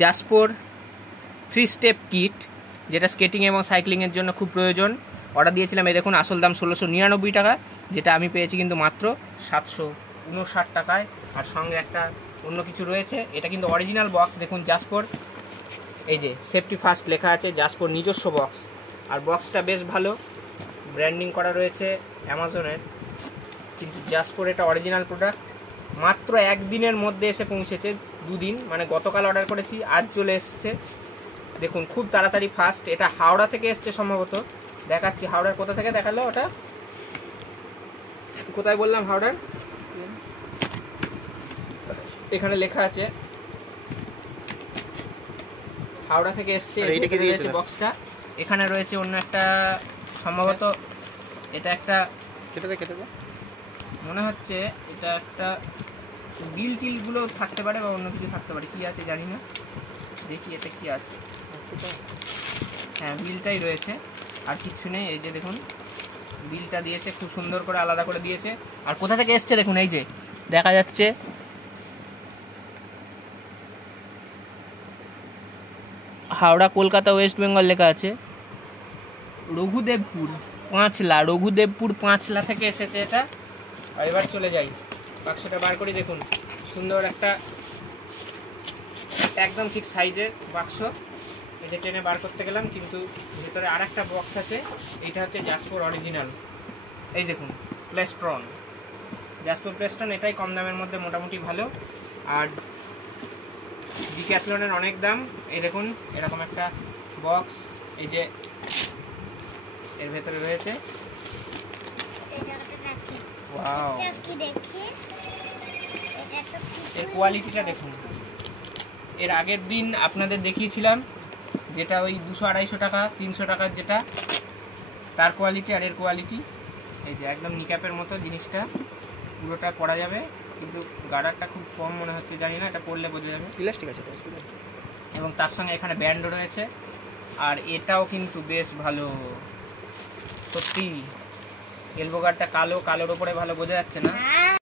জাসপোর 3 step kit, যেটা skating এবং সাইক্লিংয়ের জন্য খুব প্রয়োজন। অর্ডার দিয়েছিলাম, এই দেখুন আসল দাম 1699 টাকা, যেটা আমি পেয়েছি কিন্তু মাত্র 759 টাকায়। আর সঙ্গে একটা অন্য কিছু রয়েছে, এটা কিন্তু অরিজিনাল বক্স। দেখুন জাসপোর, এই যে সেফটি ফার্স্ট লেখা আছে, জাসপোর নিজস্ব বক্স। আর বক্সটা বেশ ভালো, ব্র্যান্ডিং করা রয়েছে অ্যামাজনের, কিন্তু জাসপোর এটা অরিজিনাল প্রোডাক্ট। মাত্র একদিনের মধ্যে এসে পৌঁছেছে, 2 দিন, মানে গতকাল অর্ডার করেছি, আজ চলে এসছে। দেখুন খুব তাড়াতাড়ি ফাস্ট। এটা হাওড়া থেকে এসছে সম্ভবত, দেখাচ্ছি। হাওড়ার কোথা থেকে দেখালো ওটা, কোথায় বললাম হাওড়ার, এখানে লেখা আছে হাওড়া থেকে এসছে। বক্সটা এখানে রয়েছে অন্য একটা, সম্ভবত এটা একটা, মনে হচ্ছে এটা একটা বিল টিলগুলো থাকতে পারে বা অন্য কিছু থাকতে পারে, কি আছে জানি না। দেখি এটা কি আছে। হ্যাঁ, বিলটাই রয়েছে, আর কিছু নেই। এই যে দেখুন বিলটা দিয়েছে, খুব সুন্দর করে আলাদা করে দিয়েছে। আর কোথা থেকে এসছে দেখুন, এই যে দেখা যাচ্ছে হাওড়া, কলকাতা, ওয়েস্ট বেঙ্গল লেখা আছে। রঘুদেবপুর 5লা, রঘুদেবপুর 5লা থেকে এসেছে এটা। আর এবার চলে যাই, বাক্সটা বার করি। দেখুন সুন্দর একটা, একদম ঠিক সাইজের বাক্স। এটা টেনে বার করতে গেলাম, কিন্তু ভেতরে আর একটা বক্স আছে। এইটা হচ্ছে জাসপোর অরিজিনাল। এই দেখুন প্লেস্ট্রন, জাসপোর প্লেস্ট্রন, এটাই কম দামের মধ্যে মোটামুটি ভালো। আর ডিক্যাথলনের অনেক দাম। এই দেখুন এরকম একটা বক্স, এই যে এর ভেতরে রয়েছে। ওয়াও, এর কোয়ালিটিটা দেখুন। এর আগের দিন আপনাদের দেখিয়েছিলাম যেটা ওই 200-250 টাকা 300 টাকার, যেটা তার কোয়ালিটি আর এর কোয়ালিটি। এই যে একদম নিক্যাপের মতো জিনিসটা, পুরোটা পরা যাবে, কিন্তু গার্ডারটা খুব কম মনে হচ্ছে, জানি না, এটা পরলে বোঝা যাবে। ইলাস্টিক আছে এবং তার সঙ্গে এখানে ব্যান্ডও রয়েছে। আর এটাও কিন্তু বেশ ভালো সত্যি। এলবো গার্ডটা কালো, কালোর ওপরে ভালো বোঝা যাচ্ছে না।